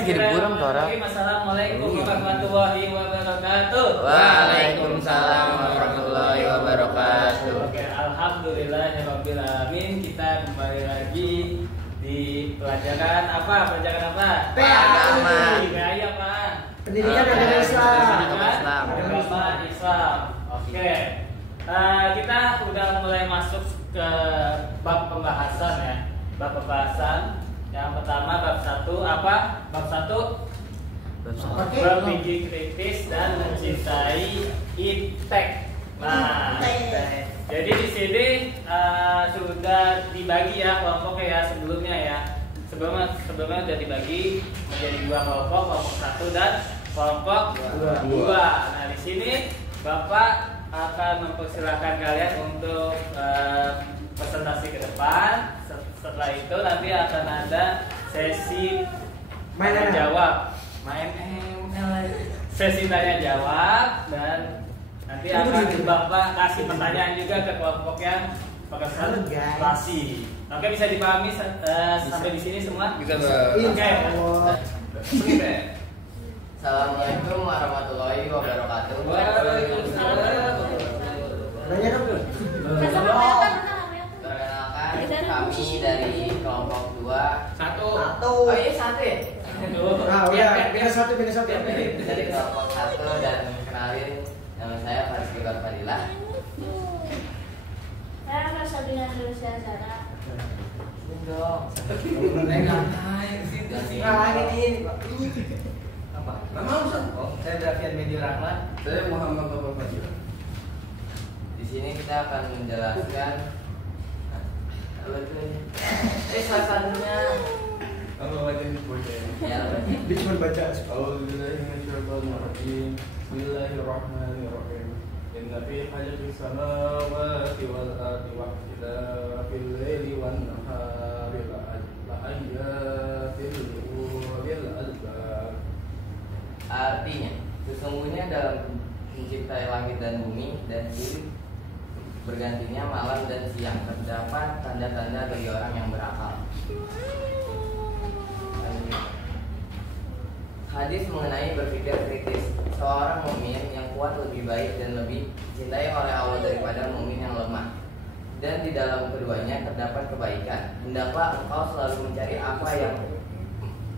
Jadi burung tuh orang. Assalamualaikum warahmatullahi wabarakatuh. Waalaikumsalam warahmatullahi wabarakatuh. Oke, alhamdulillahirabbil alamin. Kita kembali lagi di pelajaran apa? Agama. Gaya apa? Pendidikan agama Islam. Agama Islam. Oke. Kita udah mulai masuk ke bab pembahasan ya. Bab pembahasan yang pertama bab 1 apa? Bab 1 berpikir kritis dan mencintai iptek. Nah, jadi di sini sudah dibagi ya kelompoknya ya sebelumnya ya. Sebelumnya sudah dibagi menjadi dua kelompok 1 dan kelompok 2. Nah, di sini Bapak akan mempersilahkan kalian untuk presentasi ke depan. Setelah itu nanti akan ada sesi tanya jawab, sesi tanya jawab, dan nanti akan Bapak kasih pertanyaan juga ke kelompok yang presentasi. Oke, bisa dipahami sampai di sini semua? Bisa. Oke. Assalamualaikum warahmatullahi wabarakatuh. Waalaikumsalam. Perkenalkan, kami dari kelompok 2. Satu. Oh iya, 1 ya? Beda satu. Dari kelompok 1 dan kenalin, nama saya Faris Gegar Fadilah. Saya Rasabina Indonesia Zara. Dong. Saya Davian Medi Rahmat. Saya Muhammad Bapak Fadil. Di sini kita akan menjelaskan salah satunya. Kalau baca di buku Ya, Dia cuma baca. Bismillahirrahmanirrahim. Bismillahirrahmanirrahim. Inna fi khalqis samawati wal ardi wa ikhtilafil laili wan nahari la ayatin lil albab. artinya sesungguhnya dalam menciptai langit dan bumi dan silih bergantinya malam dan siang terdapat tanda-tanda bagi orang yang berakal. Hadis mengenai berpikir kritis. Seorang mukmin yang kuat lebih baik dan lebih dicintai oleh Allah daripada mukmin yang lemah. Dan di dalam keduanya terdapat kebaikan. Hendaklah engkau selalu mencari apa yang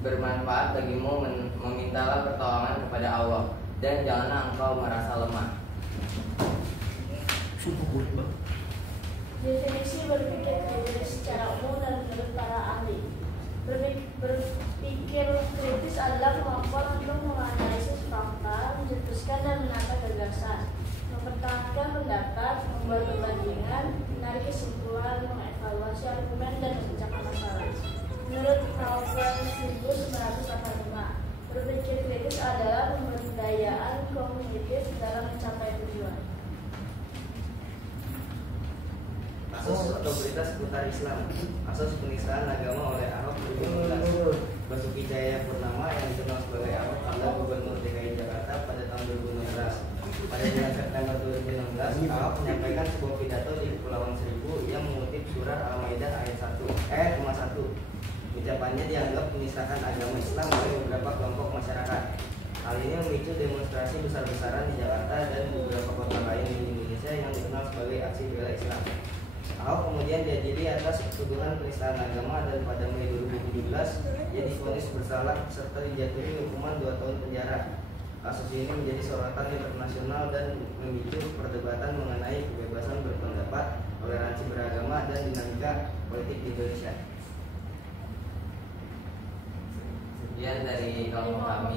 bermanfaat bagimu, memintalah pertolongan kepada Allah, dan janganlah engkau merasa lemah. Definisi berpikir kritis secara umum dan menurut para ahli. Berpikir kritis adalah kemampuan untuk menganalisis fakta, mencetuskan dan menata gagasan, mempertahankan pendapat, membuat perbandingan, menarik kesimpulan, mengevaluasi argumen, dan memecahkan masalah. Menurut Harvard 1985, berpikir kritis adalah pemberdayaan kognitif dalam mencapai tujuan. Kasus otoritas seputar Islam. Kasus penistaan agama oleh Ahok 2016. Basuki Cahayapurnama yang dikenal sebagai Ahok adalah Gubernur DKI Jakarta pada tahun 2016. Pada bulan September 2016, Ahok menyampaikan sebuah pidato di Kepulauan Seribu yang mengutip surah Al-Maidah ayat 5:1. Ucapannya dianggap menisahkan agama Islam oleh beberapa kelompok masyarakat. Hal ini memicu demonstrasi besar-besaran di Jakarta dan beberapa kota lain di Indonesia yang dikenal sebagai aksi bela Islam. Ahok kemudian diadili atas tuduhan penistaan agama dan pada Mei 2017 ia divonis bersalah serta dijatuhi hukuman 2 tahun penjara. Kasus ini menjadi sorotan internasional dan memicu perdebatan mengenai kebebasan berpendapat, toleransi beragama, dan dinamika politik di Indonesia. Sekian dari kelompok kami.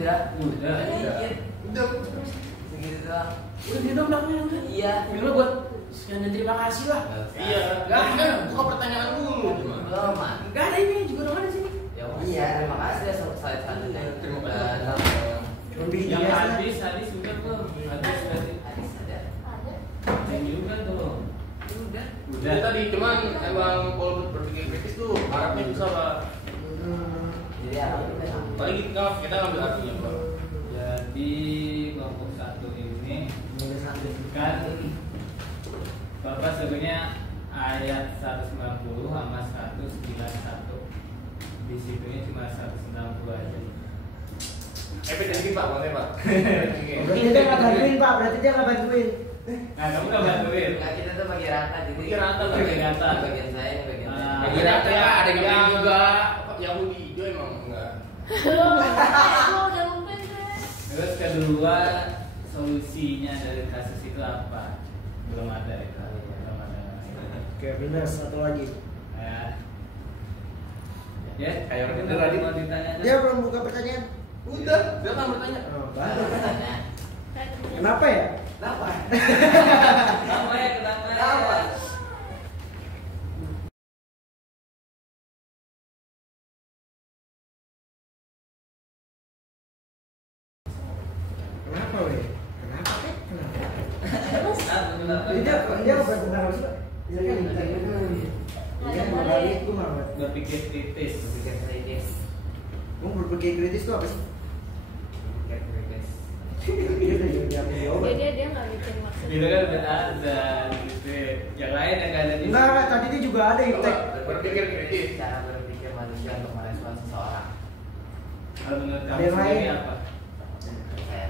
Udah. Segitu doang. Udah. Iya. Minimal buat sekian dan terima kasih lah. Iya. Buka pertanyaan dulu. Belum, Man. Enggak ada ini juga dong ada sini. Ya iya, terima kasih ya selanjutnya. Terima kasih. Yang hadis juga belum. Hadis ada. Ada. yang juga tuh. Udah. Udah tadi cuman emang kalau berpikir kritis tuh Arabnya bisa Pak. Jadi Arab juga sama. Paling kita ngambil artinya Pak. Jadi kelompok 1 ini kan Bapak sebenarnya ayat 190 sama 191. Di situnya cuma 190 Efisiensi Pak, boleh Pak. Berarti dia nggak bantuin Pak, berarti dia nggak bantuin. Nah, kamu nggak bantuin. Nah, kita tuh bagi rata jadi Bagi rata, bagi Ini rata. bagian saya, ini bagian saya. Ah. Bagi rata ya, ada yang lain juga. Yahudi itu emang enggak. Udah mungkin deh. Terus kedua, solusinya dari kasus itu apa? Belum ada itu. Belum ada. Oke, minus satu lagi. Ya, kayak orang itu tadi mau ditanya. Dia belum buka pertanyaan. Udah, dia kan bertanya. Oh, Nah, baru. tanya. Kenapa ya? Kenapa? Kenapa ya? Kenapa? Kenapa? Kenapa weh? Kenapa? Kenapa? Kenapa? Dia apa benar sih Pak? Iya kan? Iya, kembali itu banget. Berpikir kritis. Berpikir kritis. Mau berpikir kritis itu apa sih? Berpikir kritis. Dia udah jawab. Dia nggak mikir maksudnya. Gitu kan udah ada gitu. Yang lain yang nggak ada di Enggak, tadi dia juga ada iptek. Berpikir kritis. Cara berpikir manusia untuk merespon seseorang. Kalau menurut Ada kamu yang sendiri lain? apa? Saya.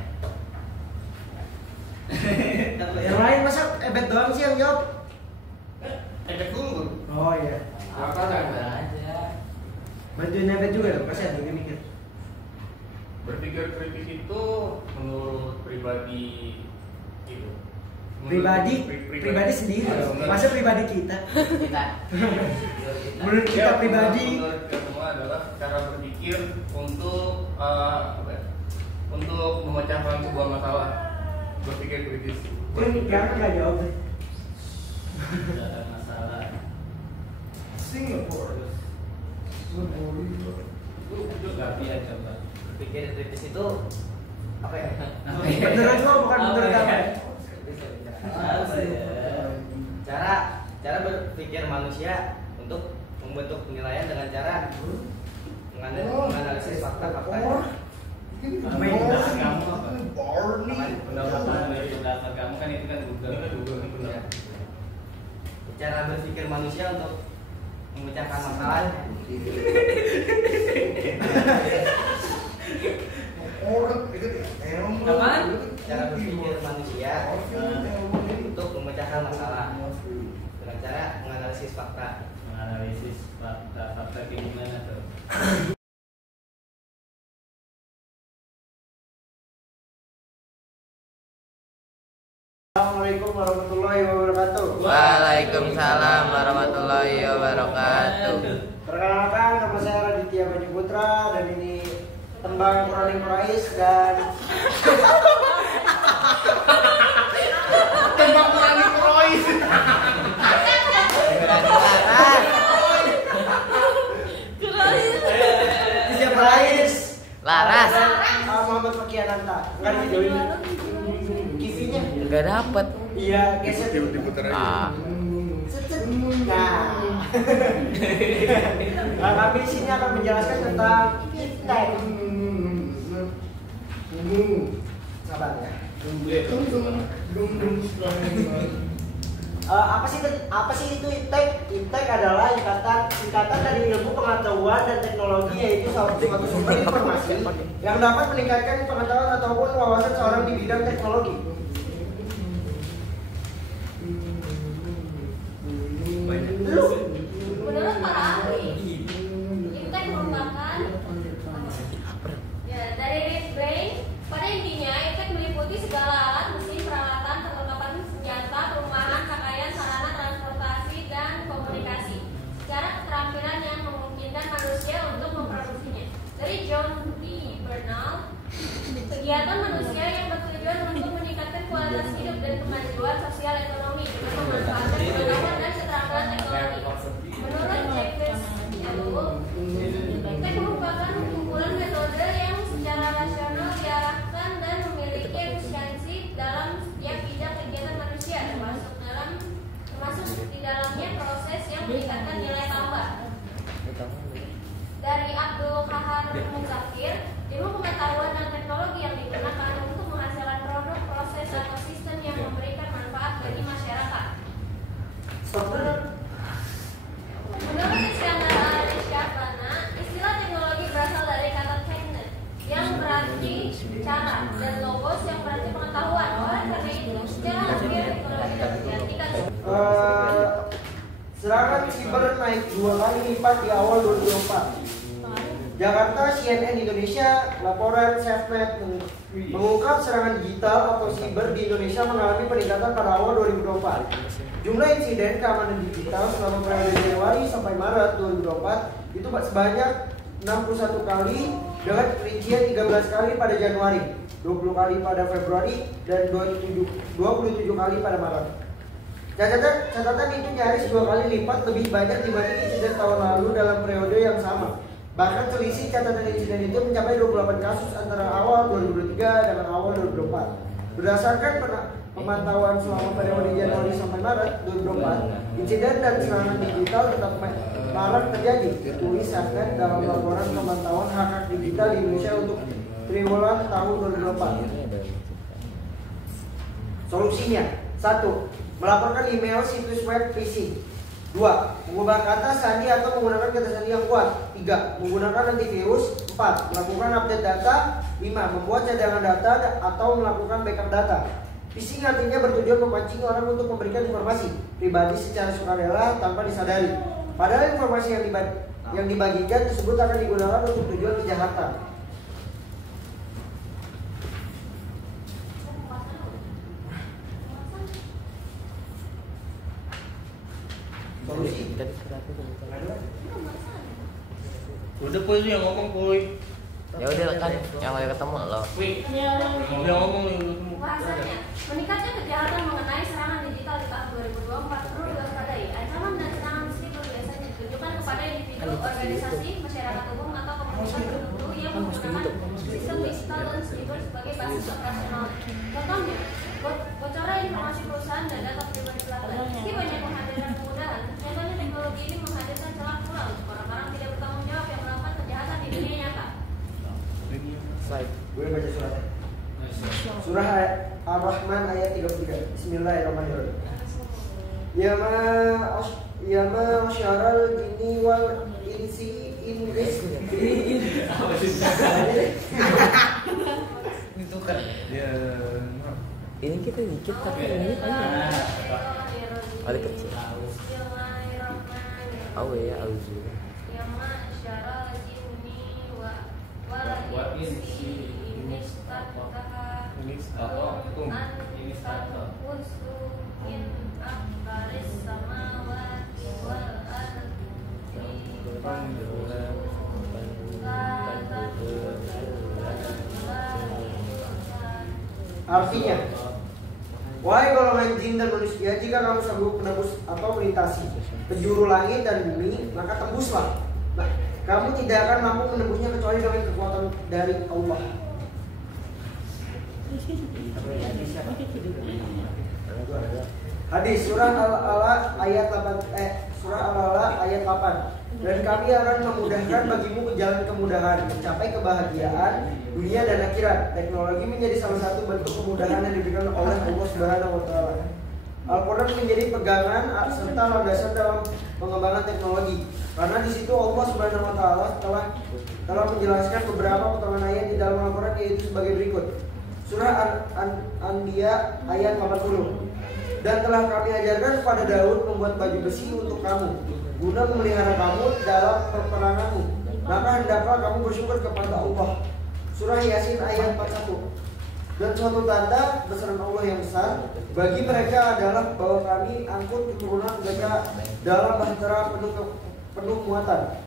Yang lain masa ebet doang sih yang jawab? Efek dulu. Oh iya. Apa barang aja. Bantuin ebet juga dong, kasihan dia mikir. Berpikir kritis itu menurut pribadi itu. Pribadi sendiri dong. Masa pribadi kita? Kita. Menurut kita pribadi. Menurut kita semua adalah cara berpikir untuk apa ya? Untuk memecahkan sebuah masalah. Berpikir kritis. Jangan nggak jawab deh. Tidak ada masalah. Singapura. Tapi ya coba. Berpikir kritis itu apa ya? Menurut lo bukan menurut kamu. Apa ya? Cara berpikir manusia untuk membentuk penilaian dengan cara menganalisis fakta-fakta. Apa yang pendapat kamu apa? Pendapat dari pendapat kamu kan itu kan Google. Ya. Cara berpikir manusia untuk memecahkan masalah. Apaan? Cara berpikir manusia untuk memecahkan masalah dengan cara menganalisis fakta. Menganalisis fakta kayak gimana tuh? Assalamualaikum warahmatullahi wabarakatuh. Waalaikumsalam warahmatullahi wabarakatuh. Perkenalkan, nama saya Raditya Baju Putra dan ini tembang Qur'an Quraish dan Tembak Qur'an Quraish. Siap Quraish. Laras. Muhammad Fakiananta. Enggak dijauhin. Kivinya. Gak dapet. Iya, geser. Diputar aja. Nah, kami di sini akan menjelaskan tentang iptek. Sabar ya. Apa sih itu iptek? Iptek adalah singkatan dari ilmu pengetahuan dan teknologi, yaitu suatu sumber informasi yang dapat meningkatkan pengetahuan ataupun wawasan seorang di bidang teknologi. Lu Menurut para ahli, iptek merupakan ya, dari Reed Brain. Pada intinya, iptek meliputi segala alat, mesin, peralatan, perlengkapan senjata, perumahan, pakaian, sarana transportasi, dan komunikasi secara keterampilan yang memungkinkan manusia untuk memproduksinya. Dari John D. Bernal, kegiatan manusia yang bertujuan untuk meningkatkan kualitas hidup dan kemajuan sosial ekonomi dengan memanfaatkan pengetahuan dan keterampilan teknologi. Menurut Jacques Ellul, iptek merupakan kumpulan metode yang secara rasional diarahkan dan memiliki efisiensi dalam setiap bidang kegiatan manusia, termasuk di dalamnya proses yang meningkatkan nilai tambah. Dari Abdul Qahar Muzakir, ilmu pengetahuan dan teknologi yang digunakan untuk menghasilkan produk, proses, atau sistem yang memberikan manfaat bagi masyarakat. Sekarang siber naik 2 kali lipat di awal 2024. Jakarta, CNN Indonesia, laporan SafeNet mengungkap serangan digital atau siber di Indonesia mengalami peningkatan pada awal 2024. Jumlah insiden keamanan digital selama periode Januari sampai Maret 2024 itu sebanyak 61 kali dengan rincian 13 kali pada Januari, 20 kali pada Februari, dan 27 kali pada Maret. Catatan itu nyaris 2 kali lipat lebih banyak dibanding insiden tahun lalu dalam periode yang sama. Bahkan selisih catatan insiden itu mencapai 28 kasus antara awal 2023 dengan awal 2024. Berdasarkan pemantauan selama periode Januari sampai Maret 2024, insiden dan serangan digital tetap marak terjadi, ditulis SafeNet dalam laporan pemantauan hak digital di Indonesia untuk triwulan tahun 2024. Solusinya: 1. Melaporkan email situs web phishing. 2. Mengubah kata sandi atau menggunakan kata sandi yang kuat. 3. Menggunakan antivirus. 4. Melakukan update data. 5. Membuat cadangan data atau melakukan backup data. Phishing artinya bertujuan memancing orang untuk memberikan informasi pribadi secara sukarela tanpa disadari. Padahal informasi yang dibagikan tersebut akan digunakan untuk tujuan kejahatan. Solusi. Udah Puy yang ngomong Puy. Ya udah kan yang lagi ketemu loh. Yang ngomong nih udah. Bahasanya, meningkatnya kejahatan mengenai serangan digital di tahun 2024 perlu diwaspadai. Ancaman dan serangan siber biasanya ditujukan kepada individu, organisasi, masyarakat umum atau komunitas tertentu yang menggunakan sistem digital dan siber sebagai basis operasional. Contohnya, bocoran informasi perusahaan dan data pribadi pelanggan. Meski banyak menghadirkan kemudahan, nyatanya teknologi ini menghadirkan celah pula untuk orang-orang tidak bertanggung jawab yang melakukan kejahatan di dunia nyata. Gue baca suratnya. Surah Ar-Rahman ayat 33. Bismillahirrahmanirrahim. Ya ma'asyaral jinni wal insi Itu kan. Ya. Ini kita dikit tapi ini banyak. Ada kecil. Awe ya auzu. Ya ma'asyaral jinni wal insi Artinya, wahai golongan jin dan manusia, jika kamu sanggup menembus atau melintasi penjuru langit dan bumi, maka tembuslah. Nah, kamu tidak akan mampu menembusnya kecuali dengan kekuatan dari Allah. Hadis surah Al-Ala ayat 8 surah Al-Ala ayat 8. Dan kami akan memudahkan bagimu ke jalan kemudahan, mencapai kebahagiaan dunia dan akhirat. Teknologi menjadi salah satu bentuk kemudahan yang diberikan oleh Allah Subhanahu wa taala. Al-Quran menjadi pegangan serta landasan dalam pengembangan teknologi. Karena di situ Allah Subhanahu wa taala telah menjelaskan beberapa potongan ayat di dalam Al-Quran, yaitu sebagai berikut. Surah An-Anbiya ayat 80. Dan telah kami ajarkan kepada Daud membuat baju besi untuk kamu, guna memelihara kamu dalam peperanganmu. Maka hendaklah kamu bersyukur kepada Allah. Surah Yasin ayat 41. Dan suatu tanda besaran Allah yang besar bagi mereka adalah bahwa kami angkut keturunan mereka dalam bahtera penuh muatan.